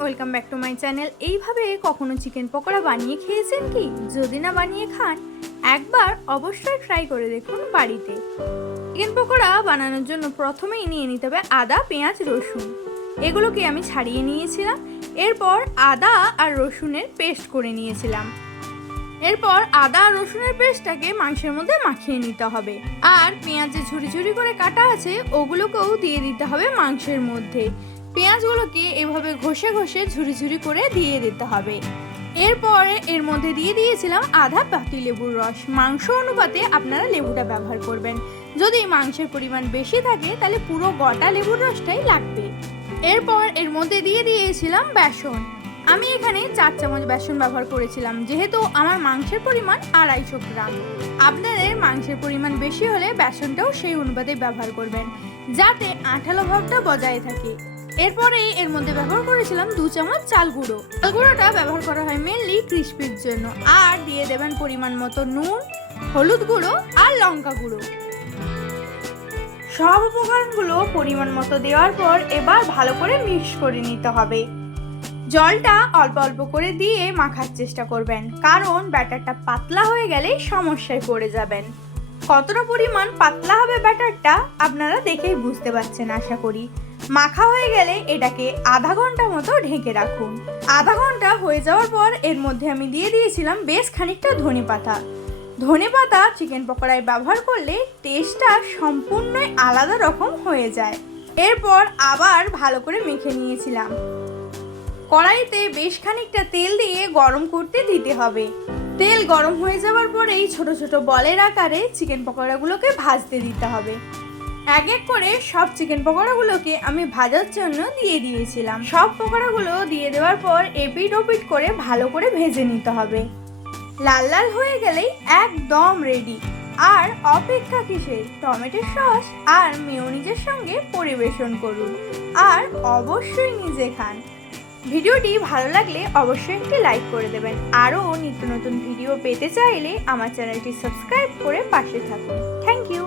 Welcome back to my channel. এইভাবে কখনো chicken pakora বানিয়ে খেয়েছেন কি? যদি না বানিয়ে খান, একবার অবশ্যই ট্রাই করে দেখুন বাড়িতে। চিকেন পকোড়া বানানোর জন্য প্রথমেই নিয়ে নিতে হবে আদা, পেঁয়াজ, রসুন। এগুলোকে আমি ছাড়িয়ে নিয়েছিলাম। এরপর আদা আর রসুনের পেস্ট করে নিয়েছিলাম। এরপর আদা আর রসুনের পেস্টটাকে মাংসের মধ্যে মাখিয়ে নিতে হবে। আর পেঁয়াজে ঝুরি ঝুরি করে কাটা আছে, ওগুলোকেও দিয়ে দিতে হবে মাংসের মধ্যে। পেঁয়াজগুলোকে এভাবে ঘষে ঘষে ঝুরি ঝুরি করে দিয়ে দিতে হবে। এরপরে এর মধ্যে দিয়ে দিয়েছিলাম আধা পাতি লেবুর রস। মাংস অনুপাতে আপনারা লেবুটা ব্যবহার করবেন। যদি মাংসের পরিমাণ বেশি থাকে, তাহলে পুরো গোটা লেবুর রসটাই লাগবে। এরপর এর মধ্যে দিয়ে দিয়েছিলাম বেসন। আমি এখানে চার চামচ বেসন ব্যবহার করেছিলাম, যেহেতু আমার মাংসের পরিমাণ আড়াইশো গ্রাম। আপনাদের মাংসের পরিমাণ বেশি হলে বেসনটাও সেই অনুপাতে ব্যবহার করবেন, যাতে আঠালো ভাবটা বজায় থাকে। এরপরে এর মধ্যে ব্যবহার করেছিলাম দু চামচ চাল গুঁড়ো। চাল গুঁড়োটা ব্যবহার করা হয় মেনলি ক্রিস্পির জন্য। আর দিয়ে দেবেন পরিমাণ মতো নুন, হলুদ গুঁড়ো আর লঙ্কা গুঁড়ো। সব উপকরণগুলো পরিমাণ মতো দেওয়ার পর এবার ভালো করে মিক্স করে নিতে হবে। জলটা অল্প অল্প করে দিয়ে মাখার চেষ্টা করবেন, কারণ ব্যাটারটা পাতলা হয়ে গেলে সমস্যায় পড়ে যাবেন। কতটা পরিমাণ পাতলা হবে ব্যাটারটা আপনারা দেখেই বুঝতে পারছেন, আশা করি। মাখা হয়ে গেলে এটাকে আধা ঘণ্টা মতো ঢেকে রাখুন। আধা ঘণ্টা হয়ে যাওয়ার পর এর মধ্যে আমি দিয়ে দিয়েছিলাম বেশ খানিকটা ধনে পাতা। ধনে পাতা চিকেন পকোড়ায় ব্যবহার করলে টেস্টটা সম্পূর্ণই আলাদা রকম হয়ে যায়। এরপর আবার ভালো করে মেখে নিয়েছিলাম। কড়াইতে বেশ খানিকটা তেল দিয়ে গরম করতে দিতে হবে। তেল গরম হয়ে যাওয়ার পরেই ছোট ছোট বলের আকারে চিকেন পকোড়াগুলোকে ভাজতে দিতে হবে। এক এক করে সব চিকেন পকোড়াগুলোকে আমি ভাজার জন্য দিয়ে দিয়েছিলাম। সব পকোড়াগুলো দিয়ে দেওয়ার পর এপিট ওপিট করে ভালো করে ভেজে নিতে হবে। লাল লাল হয়ে গেলেই একদম রেডি আর অপেক্ষা কিসের? টমেটো সস আর মেয়োনিজের সঙ্গে পরিবেশন করুন। আর অবশ্যই নিজে খান। ভিডিওটি ভালো লাগলে অবশ্যই একটি লাইক করে দেবেন। আরও নিত্য নতুন ভিডিও পেতে চাইলে আমার চ্যানেলটি সাবস্ক্রাইব করে পাশে থাকুন। Thank you